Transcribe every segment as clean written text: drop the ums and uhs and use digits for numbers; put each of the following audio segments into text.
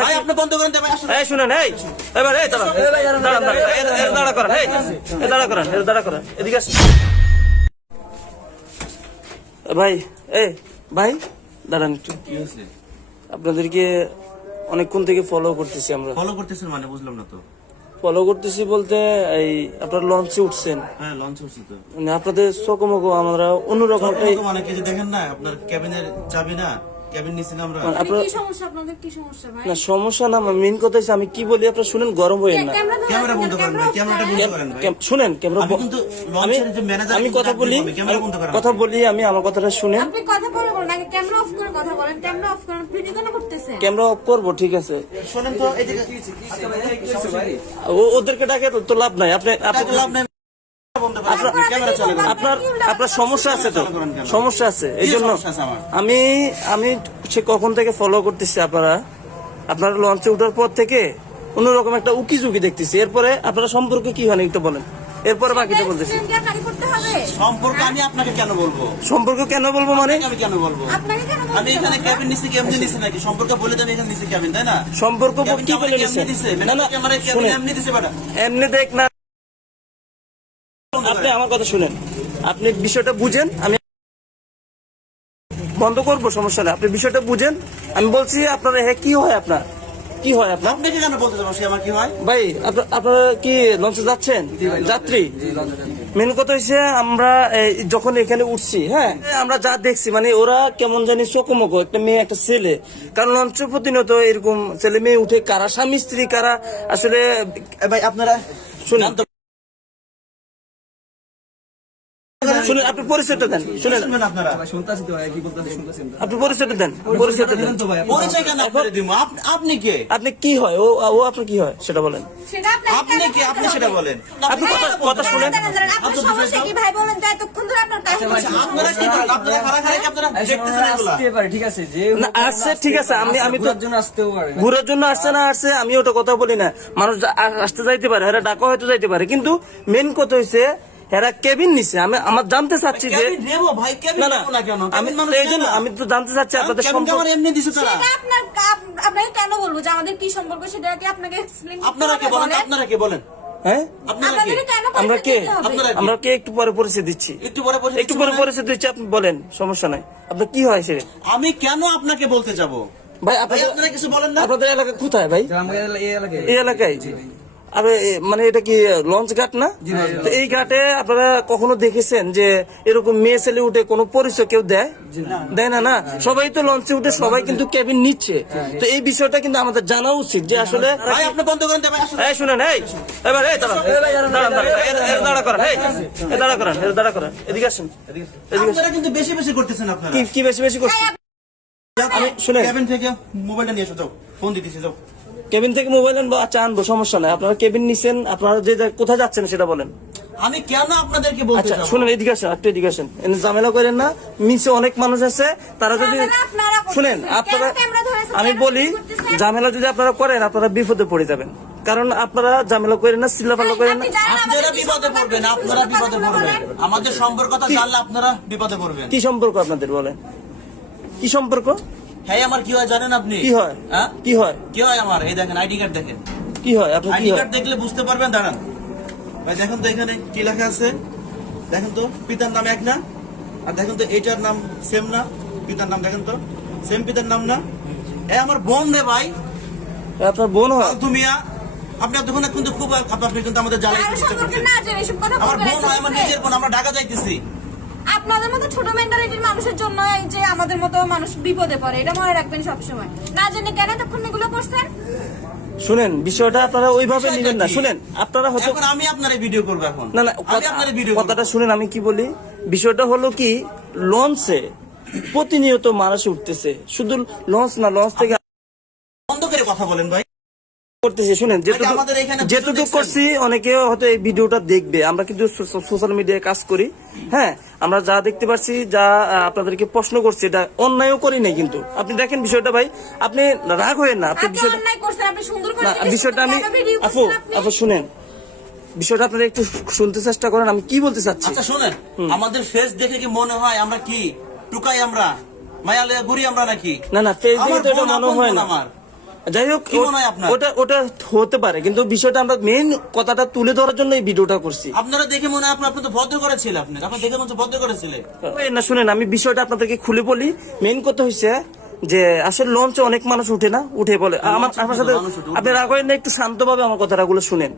ভাই আপনি বন্ধ করেন ভাই আসুন। এই শুনেন, এই এবার এই দাঁড়ান দাঁড়ান দাঁড়া করেন, এই দাঁড়া করেন এদিকে আসুন। ভাই ভাই দাঁড়ান একটু। কি হয়েছে? আপনাদেরকে অনেকক্ষণ থেকে ফলো করতেছি আমরা। ফলো করতেছেন মানে বুঝলাম না তো। ফলো করতেছি বলতে এই আপনার লঞ্চে উঠছেন, হ্যাঁ লঞ্চ হচ্ছে তো। মানে আপনাদের চকমক আমরা অন্যরকম একটাই মানে কি যে দেখেন না আপনার ক্যাবিনের চাবি না, ক্যাবিন নিছি না আমরা। কি সমস্যা আপনাদের? কি সমস্যা ভাই? না সমস্যা না, মেইন কথা হচ্ছে আমি কি বলি আপনারা শুনেন, গরম হইেন না। ক্যামেরা বন্ধ করেন ভাই, ক্যামেরাটা বন্ধ করেন ভাই। শুনেন ক্যামেরা আমি কিন্তু লঞ্চের যে ম্যানেজার আমি কথা বলি, ক্যামেরা বন্ধ করেন। কথা বলি আমি আমার কথাটা শুনেন। আপনি কথা বলবেন না, ক্যামেরা অফ করে কথা বলেন। ক্যামেরা অফ করেন, ভিডিও কেন করতেছেন? ক্যামেরা অফ করবো, ঠিক আছে। শুনেন তো এই যে ওদেরকে ডাকে তো লাভ নাই। আপনি লাভ নাই, বন্ধ করেন ক্যামেরা চালু করেন। আপনার সমস্যা আছে তো, সমস্যা আছে এই জন্য আমি আমি সে কখন থেকে ফলো করতেছি। আপনারা লঞ্চে ওঠার পর থেকে অন্যরকম একটা উকি ঝুঁকি দেখতেছি। এরপরে আপনারা সম্পর্কে কি হয় একটু বলেন, এরপরে বাকিটা বলতেছি। সম্পর্ক আমি আপনাকে কেন বলবো? সম্পর্ক কেন বলবো মানে আমি কেন বলবো? আপনাকে কেন বলবো? আমি এখানে ক্যাবিন নিছি, কেমনে নিছি নাকি? সম্পর্ক বলে তো আমি এখানে নিছি ক্যাবিন, তাই না? সম্পর্ক ক্যাবিন কি আমার করে কেমনে নিছে? দিছে? না না আমার ক্যাবিন শুনেন, এমনি দিছে বেটা। এমনি দেখ না, আপনি আমার কথা শুনেন, আপনি বিষয়টা বুঝেন। আমি বন্ধ করবো, সমস্যা নেই, আপনি বিষয়টা বুঝেন। আমি বলছি আপনারা কি হয় আপনার, কি হয় আপনার? আপনাকে কেন বলতে যাবো সে আমার কি হয়? ভাই আপনারা কি লঞ্চে যাচ্ছেন যাত্রী? মেন কথা হচ্ছে আমরা যখন এখানে উঠছি, হ্যাঁ আমরা যা দেখছি মানে ওরা কেমন জানি চকমকো, একটা মেয়ে একটা ছেলে। কারণ লঞ্চে প্রতিনিয়ত এরকম ছেলে মেয়ে উঠে, কারা স্বামী স্ত্রী, কারা আসলে। ভাই আপনারা শুনেন শুনেন, আপনি পরিচয়টা দেন। শুনেন আপনারা আপনি পরিচয়টা দেন, পরিচয়টা দেন। পরিচয় কেন আপনারা দিব? আপনি কে? আপনি কি হয় ও আপনার কি হয় সেটা বলেন। সেটা আপনি কে? আপনি সেটা বলেন। আপনি কথা শুনেন। আপনার সমস্যা কি ভাই বলেন তো? এতক্ষণ ধরে আপনার কাছে আপনারা কি করেন? আপনারা খাড়া কি আপনারা দেখতেছেন এগুলা? ঠিক আছে যে না আসছে, ঠিক আছে, আমি তো জন্য আসতেও পারে। ঘুরার জন্য আসছে না আসছে আমি ওটা কথা বলি না। মানুষ আসতে যাইতে পারে, এরা ডাকা হয়তো যাইতে পারে, কিন্তু মেন কথা হইছে এরা কেবিন নিছে। আমার জানতে চাচ্ছি যে ক্যাবিন নেবো ভাই, ক্যাবিন না না নেবো না কেন? আমি ক্যাবিন মানুষ এই জন্য নেয় না। আমি তো জানতে চাচ্ছি আপনাদের ক্যাবিন সম্পর্ক। আমার এমনি দিছে তারা। সেটা আপনাকে কেন বলবো যে আমাদের কি সম্পর্ক? সেটা কি আপনাকে এক্সপ্লেইন আপনারা কে বলেন? আপনারা কে বলেন? হ্যাঁ আপনারা কে? আপনাদের কেন আমরা কে? আপনারা কি? আমরা কে একটু পরে পরিচয় দিচ্ছি, একটু পরে বসে একটু পরে পরিচয় দিচ্ছি, আপনি বলেন, সমস্যা নাই। আপনার কি হয় সে? আমি কেন আপনাকে বলতে যাব? ভাই ভাই আপনারা কিছু বলেন না? আপনাদের এলাকা কোথায় ভাই? আমাদের এই এলাকায় এই এলাকায়? আরে মানে এটা কি লঞ্চ ঘাট না? তো এই ঘাটে আপনারা কখনো দেখেছেন যে এরকম মেয়ে ছেলে উঠে কোনো পরিচয় কেউ দেয়? দেয় না। না সবাই তো লঞ্চে উঠে সবাই কিন্তু কেবিন নিচ্ছে। তো এই বিষয়টা কিন্তু আমাদের জানা উচিত যে আসলে। ভাই আপনি বন্ধ করেন ভাই আসুন। এই শুনেন, এবার দাঁড়া করেন এদিকে আসুন। আপনারা কিন্তু বেশি বেশি করতেছেন আপনারা। কি বেশি বেশি করছি আমি? শুনেন, ক্যাবিন থেকে মোবাইলটা নিয়ে এসো, যাও ফোন দিতেছি, যাও। কেবিন থেকে মোবাইল আনবো, আচ্ছা আনবো, সমস্যা নাই। আপনারা কেবিন নিছেন, আপনারা যে কোথায় যাচ্ছেন সেটা বলেন। আমি কেন আপনাদেরকে বলতে আচ্ছা যাব? শুনেন, এদিকে আসেন, একটু এদিকে আসেন। এনে ঝামেলা করেন না, নিচে অনেক মানুষ আছে, তারা যদি শুনেন আপনারা, আমি বলি ঝামেলা যদি আপনারা করেন আপনারা বিপদে পড়ে যাবেন। কারণ আপনারা ঝামেলা করেন না, চিল্লাপাল্লা করেন না। আপনারা বিপদে পড়বেন, আপনারা বিপদে পড়বেন। আমাদের সম্পর্কটা জানলে আপনারা বিপদে পড়বেন। কি সম্পর্ক আপনাদের বলেন, কি সম্পর্ক? হ্যাঁ আমার কি হয় জানেন আপনি? কি হয়? হ্যাঁ কি হয়? কি হয় আমার? এই দেখেন আইডি কার্ড দেখেন। কি হয় আপনার? কি আইডি হয়? কার্ড দেখলে বুঝতে পারবেন, দাঁড়ান ভাই। দেখেন তো এখানে কি লেখা আছে, দেখেন তো পিতার নাম এক না, আর দেখেন তো এইটার নাম সেম না, পিতার নাম দেখেন তো সেম, পিতার নাম না। এ আমার বোন রে ভাই, আপনার বোন হয়? তুমিয়া আপনি এতক্ষণ কিন্তু খুব আপনি কিন্তু আমাদের জ্বালাই চেষ্টা করছেন। আমার বোন হয়, আমার নিজের বোন, আমরা ঢাকা যাইতেছি। আপনাদের মতো ছোট মেন্টালিটির মানুষের জন্য এই যে আমাদের মতো মানুষ বিপদে পড়ে, এটা মনে রাখবেন সবসময়। না জেনে কেন তখন এগুলো করছেন? শুনেন বিষয়টা আপনারা ওইভাবে নেবেন না। শুনেন আপনারা হয়তো এখন আমি আপনার ভিডিও করবো এখন। না না আমি আপনার ভিডিও কথাটা শুনেন, আমি কি বলি। বিষয়টা হলো কি, লঞ্চে প্রতিনিয়ত মানুষ উঠতেছে, শুধু লঞ্চ না, লঞ্চ থেকে বন্ধ করে কথা বলেন ভাই। করতেছে। শুনেন আমাদের এখানে যেটুকু করছি, অনেকে হয়তো এই ভিডিওটা দেখবে। আমরা কিন্তু সোশ্যাল মিডিয়ায় কাজ করি, হ্যাঁ আমরা যা দেখতে পাচ্ছি, যা আপনাদেরকে প্রশ্ন করছি, এটা অন্যায়ও করি নাই। কিন্তু আপনি দেখেন বিষয়টা ভাই, আপনি রাগ হয়েন না। আপনি বিষয়টা অন্যায় করছেন, আপনি সুন্দর করে না, বিষয়টা আমি আপু শুনেন, বিষয়টা আপনারা একটু শুনতে চেষ্টা করেন আমি কি বলতে চাচ্ছি। আচ্ছা শুনেন, আমাদের ফেস দেখে কি মনে হয় আমরা কি টুকাই, আমরা মায়ালে ঘুরি আমরা নাকি? না না, ফেস আমার দেখে তো এটা বোন মনে আপন হয় বোন না। আমার। যাই হোক কি মনে হয় আপনার? ওটা ওটা হতে পারে, কিন্তু বিষয়টা আমরা মেইন কথাটা তুলে ধরার জন্য এই ভিডিওটা করছি। আপনারা দেখে মনে হয় আপনি তো ভদ্র করেছিল, আপনি দেখে মনে হচ্ছে ভদ্র করেছিলেন। না শুনেন, আমি বিষয়টা আপনাদেরকে খুলে বলি। মেইন কথা হচ্ছে যে আসলে লঞ্চে অনেক মানুষ উঠে না, উঠে বলে আমার সাথে মানুষ উঠে, আপনি রাগ করেন না, একটু শান্তভাবে আমার কথাগুলো শুনেন।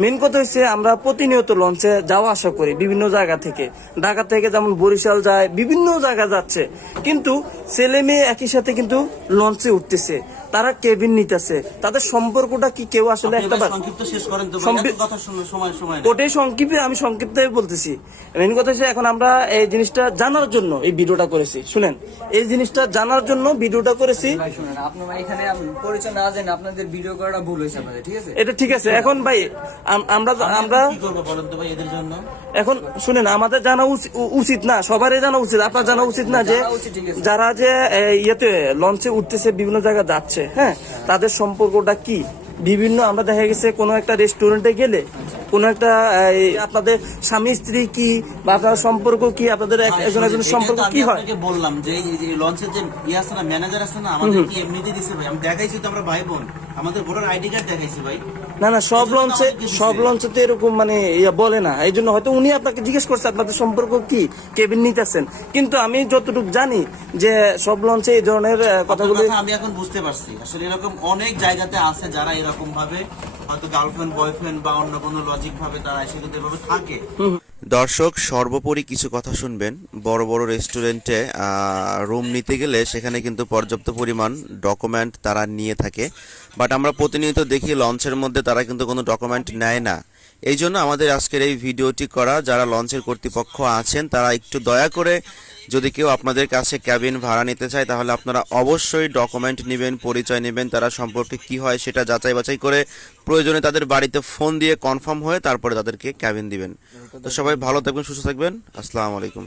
মেইন কথা হচ্ছে আমরা প্রতিনিয়ত লঞ্চে যাওয়া আসা করি বিভিন্ন জায়গা থেকে, ঢাকা থেকে যেমন বরিশাল যায়, বিভিন্ন জায়গা যাচ্ছে, কিন্তু ছেলে মেয়ে একই সাথে কিন্তু লঞ্চে উঠতেছে, তারা কেবিন নিতেছে, তাদের সম্পর্কটা কি কেউ আসলে আপনি একটা এবার সংক্ষিপ্ত শেষ করেন তো ভাই, এত কথা শুনে সময় নেই। ওটাই সংক্ষিপ্ত, আমি সংক্ষিপ্ত বলতেছি। মেইন কথা হচ্ছে এখন আমরা এই জিনিসটা জানার জন্য এই ভিডিওটা করেছি। শুনেন, এই জিনিসটা জানার জন্য ভিডিওটা করেছি। ভাই শুনেন, আপনারা এখানে পরিচয় না জেনে আপনাদের ভিডিও করাটা ভুল হয়েছে আপনাদের, ঠিক আছে? এটা ঠিক আছে। এখন ভাই আমরা আমরা কি করবো বলেন তো ভাই এদের জন্য? এখন শুনেন, আমাদের জানা উচিত না, সবারই জানা উচিত, আপনার জানা উচিত না যে জানা উচিত, ঠিক আছে। যারা যে ইয়েতে লঞ্চে উঠতেছে, বিভিন্ন জায়গায় যাচ্ছে, হ্যাঁ, তাদের সম্পর্কটা কি। বিভিন্ন আমরা দেখা গেছে কোনো একটা রেস্টুরেন্টে গেলে কোনো একটা আপনাদের স্বামী স্ত্রী কি বা আপনার সম্পর্ক কি, আপনাদের একজন একজনের সম্পর্ক এটা তো কি আমি হয়। আপনাকে বললাম যে এই লঞ্চের যে আছে না, ম্যানেজার আছে না, আমাদের কি এমনিতে দিছে ভাই? আমি দেখাইছি তো, আমরা ভাই বোন, আমাদের ভোটার আইডি কার্ড দেখাইছি ভাই। না না, সব এজন্য লঞ্চে আমাদেরকে দিছে। সব লঞ্চে তো এরকম মানে বলে না, এই জন্য হয়তো উনি আপনাকে জিজ্ঞেস করছে আপনাদের সম্পর্ক কি, কেবিন নিতেছেন। কিন্তু আমি যতটুকু জানি যে সব লঞ্চে এই ধরনের আপনার কথাগুলো। কথা আমি এখন বুঝতে পারছি, আসলে এরকম অনেক জায়গাতে আছে যারা এরকম ভাবে হয়তো গার্লফ্রেন্ড বয়ফ্রেন্ড বা অন্য কোনো লজিক ভাবে তারা এসে কিন্তু এভাবে থাকে। দর্শক, সর্বোপরি কিছু কথা শুনবেন। বড় বড় রেস্টুরেন্টে রুম নিতে গেলে সেখানে কিন্তু পর্যাপ্ত পরিমাণ ডকুমেন্ট তারা নিয়ে থাকে, বাট আমরা প্রতিনিয়ত দেখি লঞ্চের মধ্যে তারা কিন্তু কোনো ডকুমেন্ট নেয় না। এই জন্য আমাদের আজকের এই ভিডিওটি করা। যারা লঞ্চের কর্তৃপক্ষ আছেন তারা একটু দয়া করে, যদি কেউ আপনাদের কাছে ক্যাবিন ভাড়া নিতে চায় তাহলে আপনারা অবশ্যই ডকুমেন্ট নেবেন, পরিচয় নেবেন, তারা সম্পর্কে কি হয় সেটা যাচাই বাছাই করে প্রয়োজনে তাদের বাড়িতে ফোন দিয়ে কনফার্ম হয়ে তারপরে তাদেরকে ক্যাবিন দিবেন। তো সবাই ভালো থাকবেন, সুস্থ থাকবেন। আসসালামু আলাইকুম।